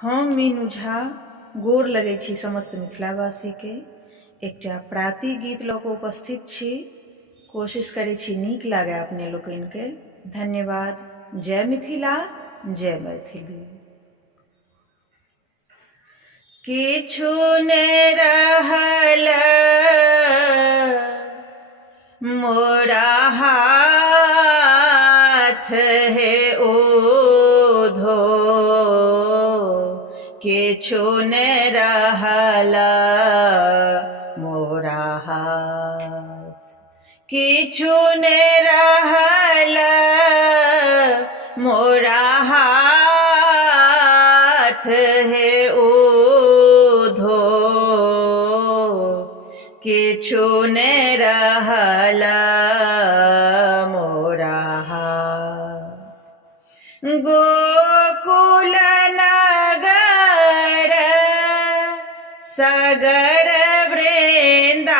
हम मीनू झा गोर लगै छी समस्त मिथिलावासी के। एकटा प्राति गीत लऽ कऽ उपस्थित छी। कोशिश करै छी नीक लागे अपने लोकनि के। धन्यवाद। जय मिथिला, जय मैथिली। किछु ने रहल मोरा हाथ हे ओधो, किछु ने रहल मोरा हाथ, किछु ने रहल मोरा हाथ हे ओधो, किछु ने रहल मोरा हाथ। गोकुल नगर सगर वृंदावन,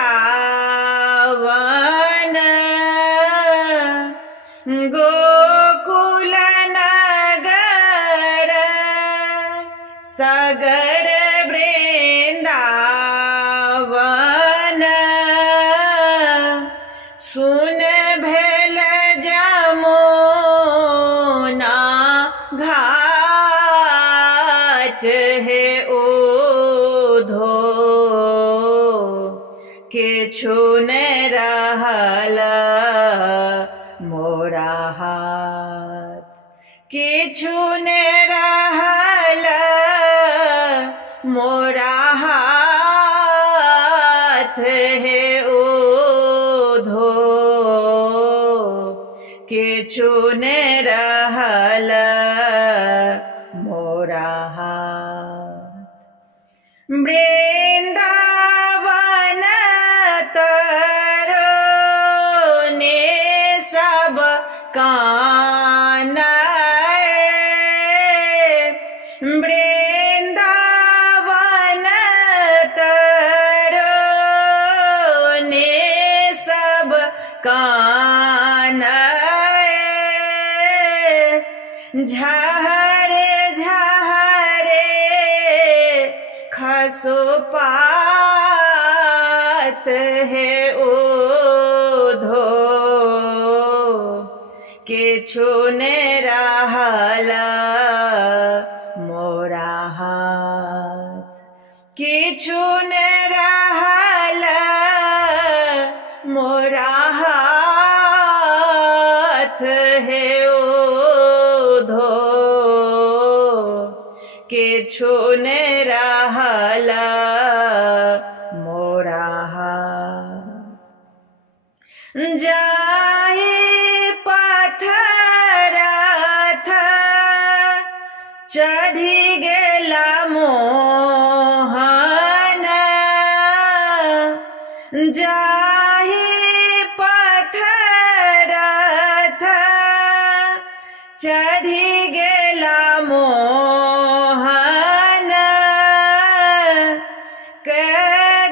गोकुल नगर सगर वृंदावन, सुन भेल जमुना घाट हे ओधो, किछु ने रहल मोरा हाथ, किछु ने रहल मोरा हाथ हे ओधो, किछु ने रहल मोरा हाथ। वृंदावन तरोने सब कानय, वृंदावन तरोने सब कानय, झहरे झहरे खसोपात हे ओधो, किछु ने रहल मोरा हाथ, किछु ने रहल मोरा हाथ हे ओधो, किछु ने रहल मोरा हाथ। जाहि पथ रथ चढ़ि गेल मोहन, जाहि पथ रथ चढ़ि गेल मोहन,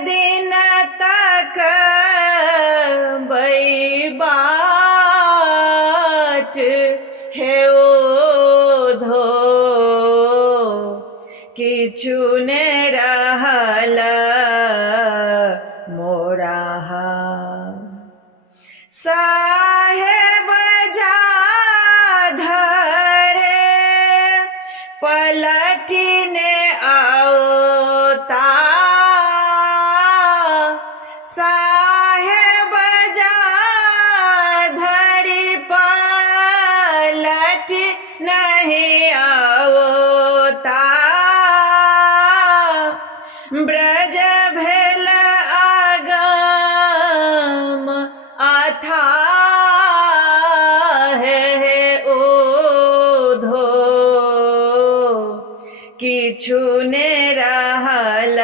दिन तक बाट हे ओधो, किछु ने रहल मोरा हाथ। साहेब जाधरे पलटी ने आओता, साहेब जाधरी पलटी नहीं आओता, ब्रज भेल अगम अथाह हे ओधो, किछु ने रहल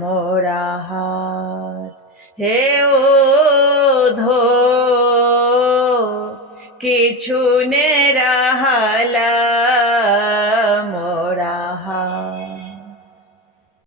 मोरा हाथ हे ओधो, किछु ने